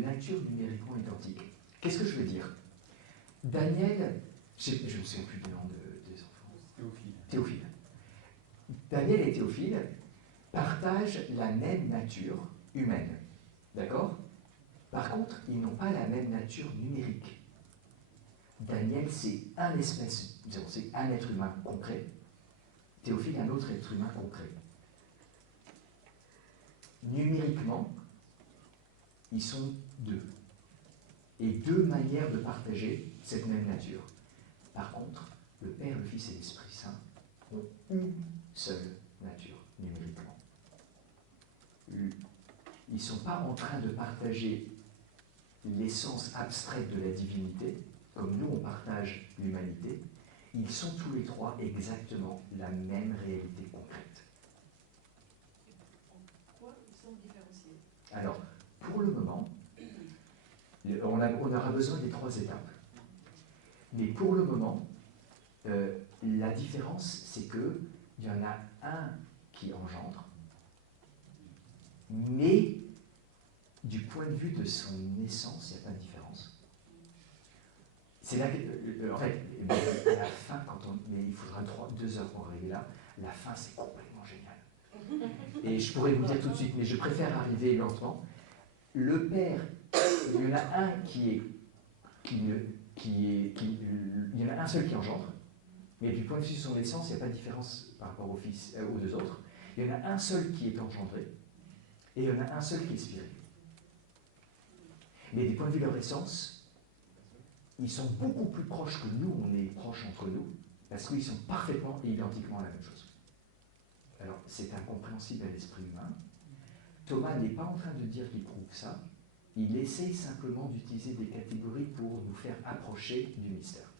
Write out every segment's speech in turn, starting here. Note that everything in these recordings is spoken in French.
nature numériquement identique. Qu'est-ce que je veux dire? Daniel, je ne me souviens plus du nom des enfants. Théophile. Daniel et Théophile partagent la même nature humaine. D'accord? Par contre, ils n'ont pas la même nature numérique. Daniel, c'est c'est un être humain concret. Théophile, un autre être humain concret. Numériquement, ils sont deux. Et deux manières de partager cette même nature. Par contre, le Père, le Fils et l'Esprit Saint ont une seule nature, numériquement. Ils ne sont pas en train de partager l'essence abstraite de la divinité, comme nous on partage l'humanité. Ils sont tous les trois exactement la même réalité concrète. Pourquoi ils sont différenciés? Alors, pour le moment, on aura besoin des trois étapes. Mais pour le moment, la différence, c'est qu'il y en a un qui engendre, mais du point de vue de son essence, il n'y a pas de différence. C'est là que, en fait, à la fin, mais il faudra 2 heures pour arriver là, la fin c'est complètement génial. Et je pourrais vous dire tout de suite, mais je préfère arriver lentement. Le Père, il y en a un il y en a un seul qui engendre, mais du point de vue de son essence, il n'y a pas de différence par rapport au Fils, aux deux autres. Il y en a un seul qui est engendré, et il y en a un seul qui est spiré. Mais du point de vue de leur essence, ils sont beaucoup plus proches que nous, on est proches entre nous, parce qu'ils sont parfaitement et identiquement la même chose. Alors, c'est incompréhensible à l'esprit humain. Thomas n'est pas en train de dire qu'il prouve ça, il essaye simplement d'utiliser des catégories pour nous faire approcher du mystère.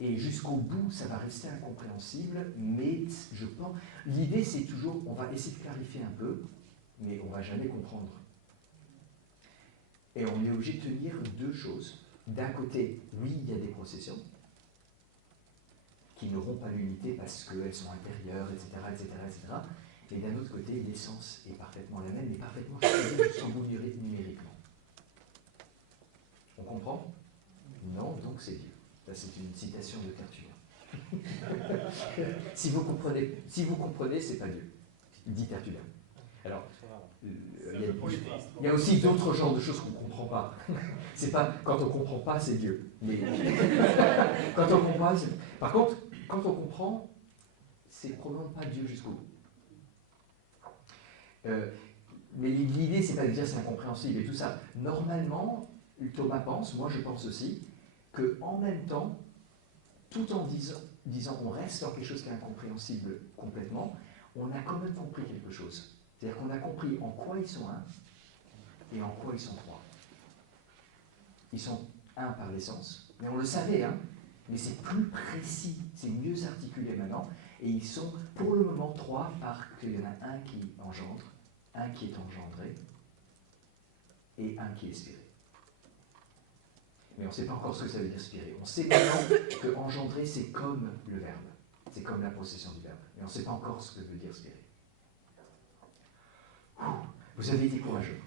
Et jusqu'au bout, ça va rester incompréhensible, mais je pense... L'idée, c'est toujours, on va essayer de clarifier un peu, mais on ne va jamais comprendre. Et on est obligé de tenir deux choses. D'un côté, oui, il y a des processions qui n'auront pas l'unité parce qu'elles sont intérieures, etc., etc., etc. Et d'un autre côté, l'essence est parfaitement la même, mais parfaitement jusqu'au bout numériquement. On comprend? Non, donc c'est Dieu. Ça, c'est une citation de Tertullien. si vous comprenez, c'est pas Dieu. Dit Tertullien. Alors, il y a aussi d'autres genres de choses qu'on ne comprend pas. C'est pas quand on ne comprend pas, c'est Dieu. Mais quand on comprend, par contre, quand on comprend, c'est probablement pas Dieu jusqu'au bout. Mais l'idée, c'est pas de dire c'est incompréhensible et tout ça. Normalement, Thomas pense, moi je pense aussi, qu'en même temps, tout en disant on reste dans quelque chose qui est incompréhensible complètement, on a quand même compris quelque chose. C'est-à-dire qu'on a compris en quoi ils sont un et en quoi ils sont trois. Ils sont un par l'essence, mais on le savait, hein, mais c'est plus précis, c'est mieux articulé maintenant, et ils sont pour le moment trois parce qu'il y en a un qui engendre, un qui est engendré, et un qui est spiré. Mais on ne sait pas encore ce que ça veut dire spiré. On sait maintenant que engendrer, c'est comme le verbe, c'est comme la possession du verbe, mais on ne sait pas encore ce que veut dire spiré. Vous avez été courageux.